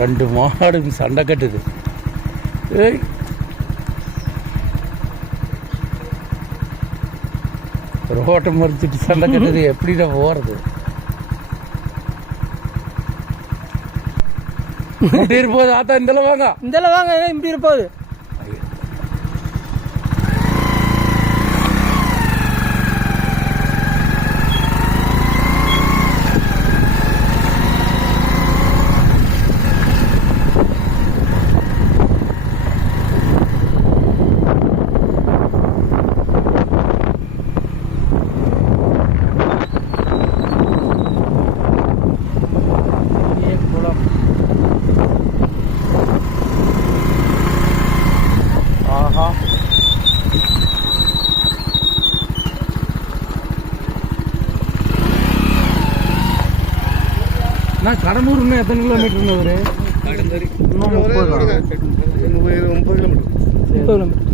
ரெண்டு மாடு சண்டை கட்டுது. ஏய் ரோட்டை மறிச்சிட்டு சண்டை கட்டுது. எப்படிடா போகிறது? இப்படி இருப்போது ஆத்தா இந்தல வாங்க, இந்தல வாங்க, இப்படி இருப்போது. நான் கடம்பூர்னா எத்தனை கிலோமீட்டர்னு ஒரு இன்னும் 30 கிலோமீட்டர்.